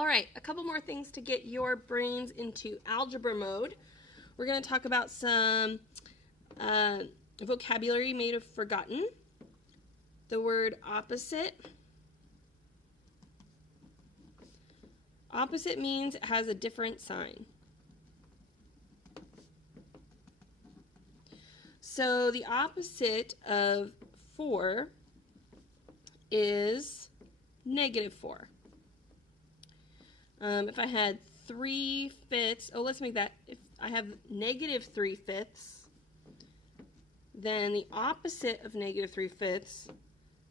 All right, a couple more things to get your brains into algebra mode. We're going to talk about some vocabulary you may have forgotten. The word opposite. Opposite means it has a different sign. So the opposite of 4 is -4. If I had 3/5, let's make that, if I have -3/5, then the opposite of -3/5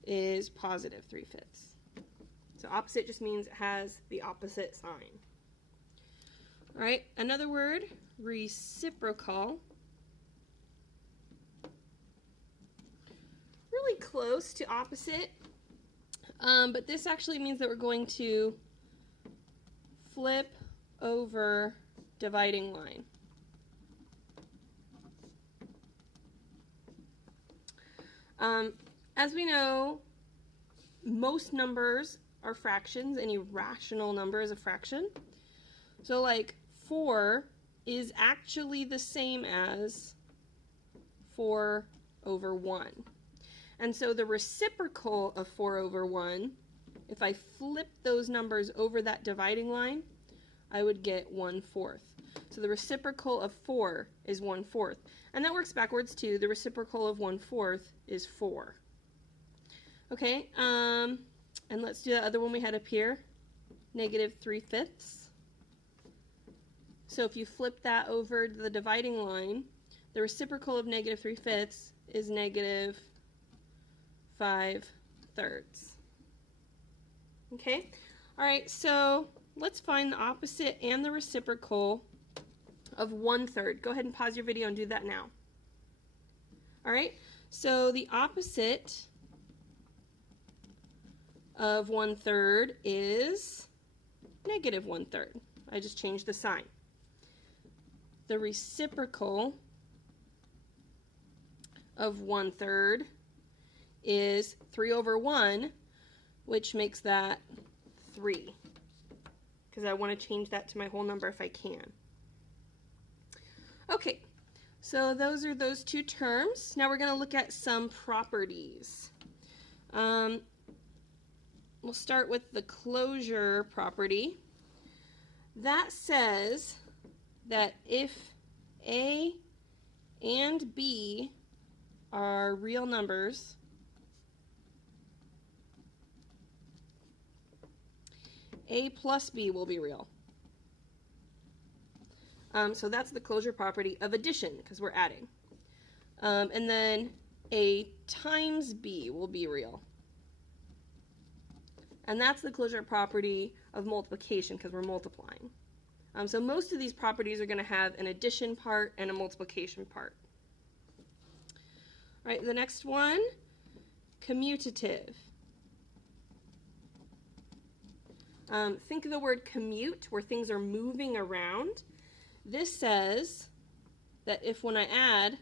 is +3/5. So opposite just means it has the opposite sign. All right, another word, reciprocal. Really close to opposite, but this actually means that we're going to flip over dividing line. As we know, most numbers are fractions. Any rational number is a fraction. So like 4 is actually the same as 4/1. And so the reciprocal of 4/1, if I flip those numbers over that dividing line, I would get 1/4. So the reciprocal of 4 is 1/4. And that works backwards too. The reciprocal of 1/4 is 4. Okay, and let's do that other one we had up here, -3/5. So if you flip that over the dividing line, the reciprocal of -3/5 is -5/3. Okay, all right, so let's find the opposite and the reciprocal of 1/3. Go ahead and pause your video and do that now. All right, so the opposite of 1/3 is -1/3. I just changed the sign. The reciprocal of 1/3 is 3/1, which makes that 3, because I want to change that to my whole number if I can. Okay, so those are those two terms. Now we're going to look at some properties. We'll start with the closure property. That says that if A and B are real numbers, A plus B will be real. So that's the closure property of addition, because we're adding. And then A times B will be real. And that's the closure property of multiplication, because we're multiplying. So most of these properties are going to have an addition part and a multiplication part. All right, the next one, commutative. Think of the word commute, where things are moving around. This says that if when I add,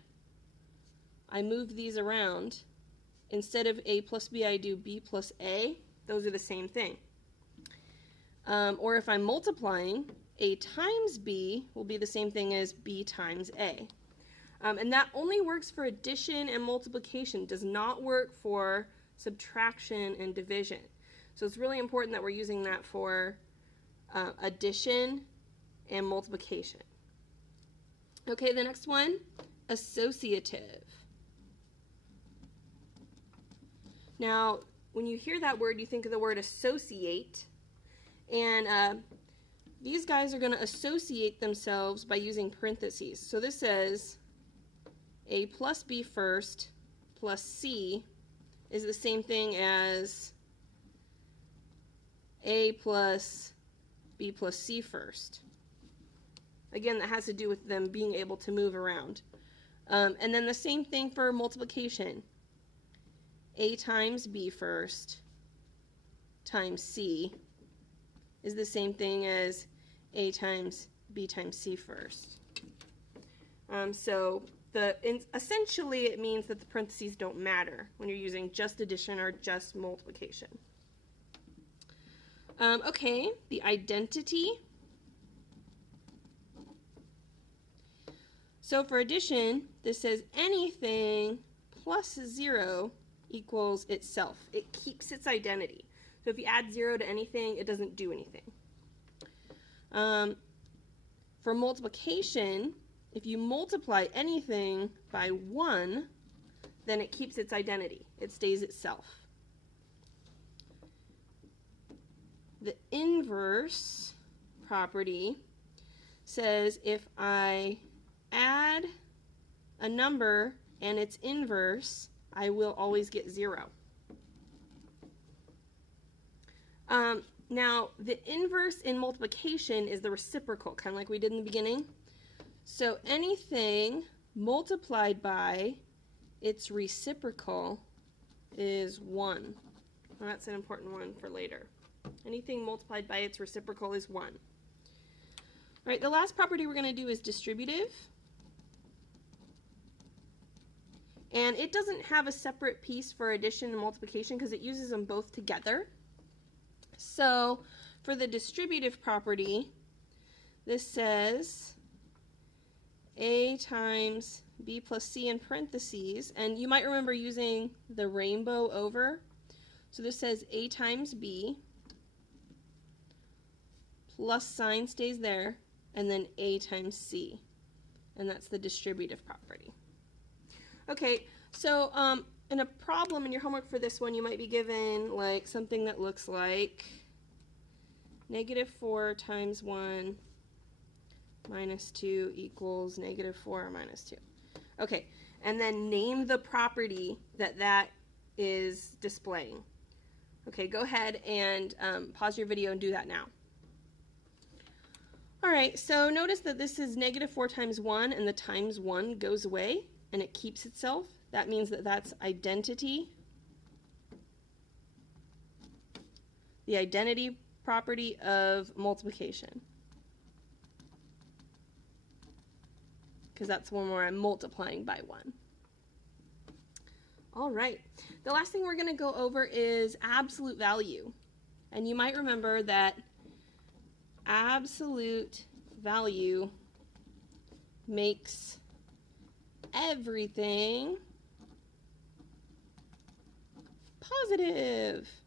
I move these around, instead of A plus B, I do B plus A. Those are the same thing. Or if I'm multiplying, A times B will be the same thing as B times A. And that only works for addition and multiplication, does not work for subtraction and division. So it's really important that we're using that for addition and multiplication. Okay, the next one, associative. Now, when you hear that word, you think of the word associate, and these guys are going to associate themselves by using parentheses. So this says A plus B first plus C is the same thing as A plus B plus C first. Again, that has to do with them being able to move around. And then the same thing for multiplication. A times B first times C is the same thing as A times B times C first. So essentially it means that the parentheses don't matter when you're using just addition or just multiplication. Okay, the identity. So for addition, this says anything plus 0 equals itself. It keeps its identity. So if you add 0 to anything, it doesn't do anything. For multiplication, if you multiply anything by 1, then it keeps its identity. It stays itself. The inverse property says if I add a number and its inverse, I will always get 0. Now, the inverse in multiplication is the reciprocal, kind of like we did in the beginning. So anything multiplied by its reciprocal is 1. Well, that's an important one for later. Anything multiplied by its reciprocal is 1. All right, the last property we're going to do is distributive. And it doesn't have a separate piece for addition and multiplication because it uses them both together. So for the distributive property, this says a times b plus c in parentheses, and you might remember using the rainbow over. So this says a times b, plus sign stays there, and then a times c, and that's the distributive property. Okay, so in a problem in your homework for this one, you might be given like something that looks like -4 times 1 minus 2 equals -4 minus 2. Okay, and then name the property that that is displaying. Okay, go ahead and pause your video and do that now. All right, so notice that this is -4 times 1, and the times 1 goes away, and it keeps itself. That means that that's identity. The identity property of multiplication. Because that's one where I'm multiplying by 1. All right, the last thing we're going to go over is absolute value. And you might remember that absolute value makes everything positive.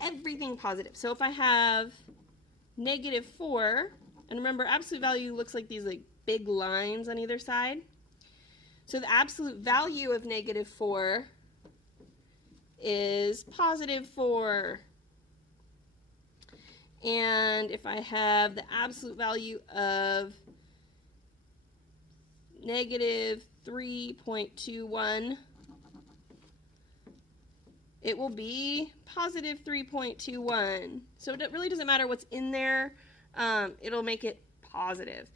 Everything positive. So if I have -4, and remember absolute value looks like these like big lines on either side. So the absolute value of -4 is +4. And if I have the absolute value of -3.21, it will be +3.21. So it really doesn't matter what's in there, it'll make it positive.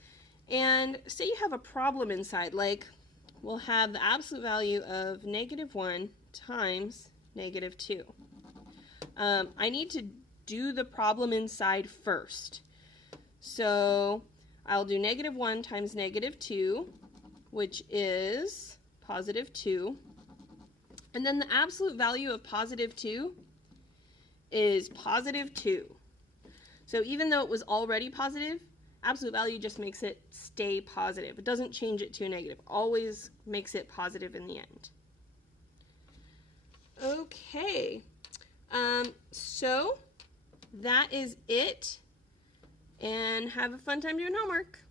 And say you have a problem inside, like we'll have the absolute value of -1 times -2. I need to do the problem inside first. So I'll do -1 times -2, which is +2. And then the absolute value of +2 is +2. So even though it was already positive, absolute value just makes it stay positive. It doesn't change it to a negative. Always makes it positive in the end. Okay, so that is it. And have a fun time doing homework.